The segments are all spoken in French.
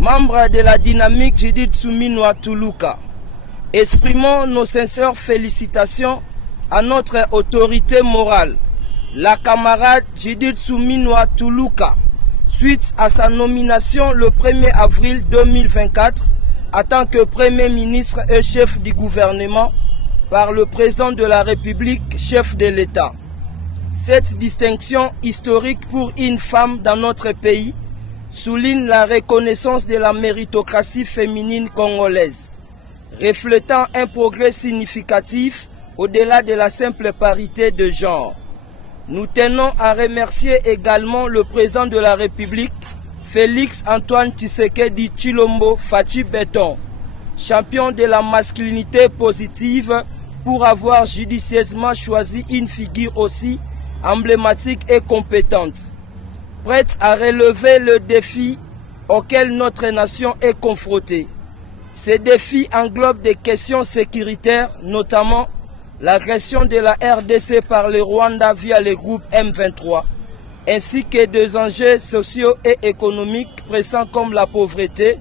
membres de la dynamique Judith Suminwa Tuluka, exprimons nos sincères félicitations à notre autorité morale, la camarade Judith Suminwa Tuluka, suite à sa nomination le 1er avril 2024 en tant que Premier ministre et chef du gouvernement par le président de la République, chef de l'État. Cette distinction historique pour une femme dans notre pays souligne la reconnaissance de la méritocratie féminine congolaise, reflétant un progrès significatif au-delà de la simple parité de genre. Nous tenons à remercier également le président de la République, Félix Antoine Tshisekedi Tshilombo Fachi Beton, champion de la masculinité positive, pour avoir judicieusement choisi une figure aussi emblématique et compétente, prête à relever le défi auquel notre nation est confrontée. Ces défis englobent des questions sécuritaires, notamment l'agression de la RDC par le Rwanda via le groupe M23, ainsi que des enjeux sociaux et économiques pressants comme la pauvreté,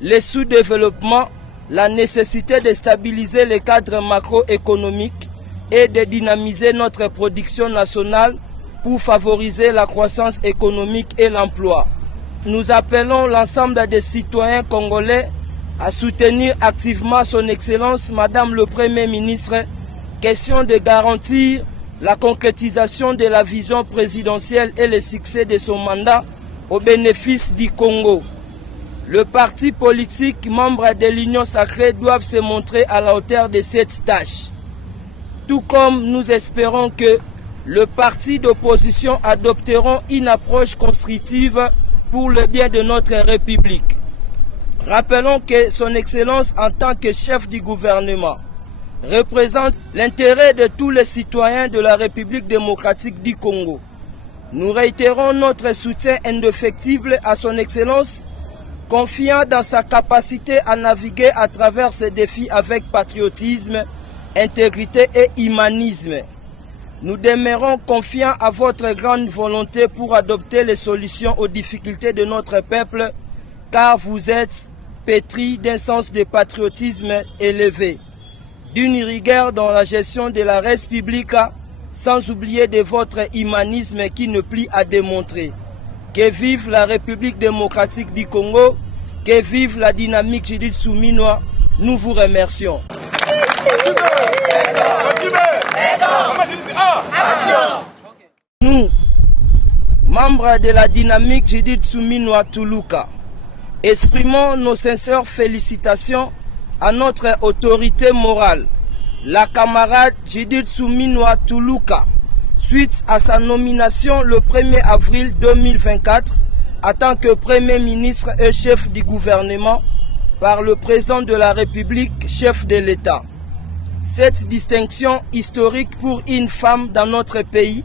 le sous-développement, la nécessité de stabiliser le cadre macroéconomique et de dynamiser notre production nationale pour favoriser la croissance économique et l'emploi. Nous appelons l'ensemble des citoyens congolais à soutenir activement son Excellence Madame le Premier ministre, question de garantir la concrétisation de la vision présidentielle et le succès de son mandat au bénéfice du Congo. Le parti politique membre de l'Union sacrée doivent se montrer à la hauteur de cette tâche. Tout comme nous espérons que le parti d'opposition adopteront une approche constructive pour le bien de notre République. Rappelons que son Excellence en tant que chef du gouvernement représente l'intérêt de tous les citoyens de la République démocratique du Congo. Nous réitérons notre soutien indéfectible à son Excellence, confiant dans sa capacité à naviguer à travers ces défis avec patriotisme, intégrité et humanisme. Nous demeurons confiants à votre grande volonté pour adopter les solutions aux difficultés de notre peuple, car vous êtes pétris d'un sens de patriotisme élevé, d'une rigueur dans la gestion de la res publica, sans oublier de votre humanisme qui ne plie à démontrer. Que vive la République démocratique du Congo, que vive la dynamique Judith Suminwa, nous vous remercions. Nous, membres de la dynamique Judith Suminwa Tuluka, exprimons nos sincères félicitations à notre autorité morale, la camarade Judith Suminwa Tuluka, suite à sa nomination le 1er avril 2024 en tant que Premier ministre et chef du gouvernement par le président de la République, chef de l'État. Cette distinction historique pour une femme dans notre pays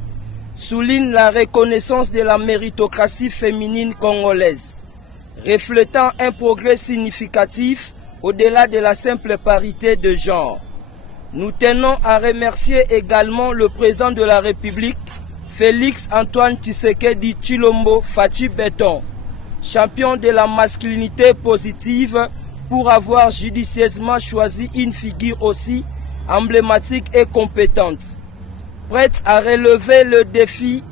souligne la reconnaissance de la méritocratie féminine congolaise, reflétant un progrès significatif au-delà de la simple parité de genre. Nous tenons à remercier également le président de la République, Félix Antoine Tshisekedi Tshilombo Fachi Beton, champion de la masculinité positive, pour avoir judicieusement choisi une figure aussi emblématique et compétente, prête à relever le défi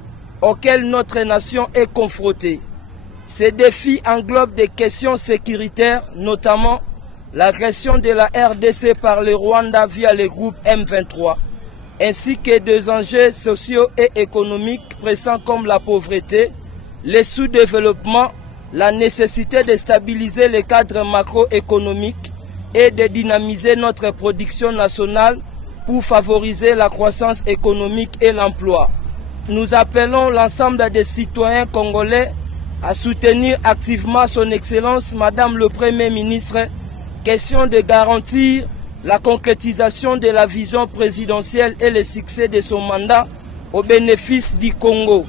auquel notre nation est confrontée. Ces défis englobent des questions sécuritaires, notamment l'agression de la RDC par le Rwanda via le groupe M23, ainsi que des enjeux sociaux et économiques pressants comme la pauvreté, le sous-développement, la nécessité de stabiliser le cadre macroéconomique et de dynamiser notre production nationale pour favoriser la croissance économique et l'emploi. Nous appelons l'ensemble des citoyens congolais à soutenir activement son Excellence Madame le Premier ministre, question de garantir la concrétisation de la vision présidentielle et le succès de son mandat au bénéfice du Congo.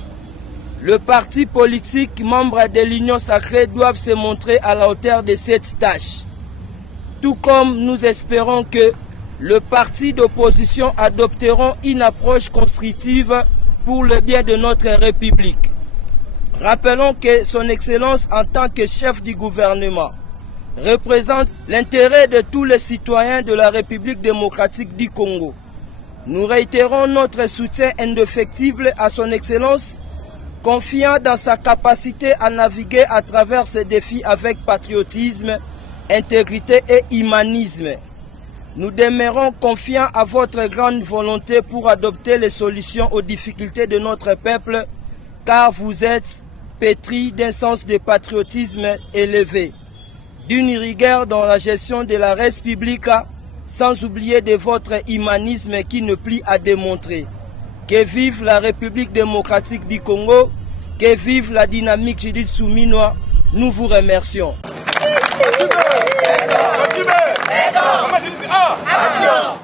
Le parti politique membre de l'Union sacrée doivent se montrer à la hauteur de cette tâche. Tout comme nous espérons que le parti d'opposition adopteront une approche constructive pour le bien de notre République. Rappelons que son Excellence, en tant que chef du gouvernement, représente l'intérêt de tous les citoyens de la République démocratique du Congo. Nous réitérons notre soutien indéfectible à son Excellence, confiant dans sa capacité à naviguer à travers ces défis avec patriotisme, intégrité et humanisme. Nous demeurons confiants à votre grande volonté pour adopter les solutions aux difficultés de notre peuple, car vous êtes pétris d'un sens de patriotisme élevé, d'une rigueur dans la gestion de la res publica, sans oublier de votre humanisme qui ne plie à démontrer. Que vive la République démocratique du Congo, que vive la dynamique Judith Souminois, nous vous remercions. Action!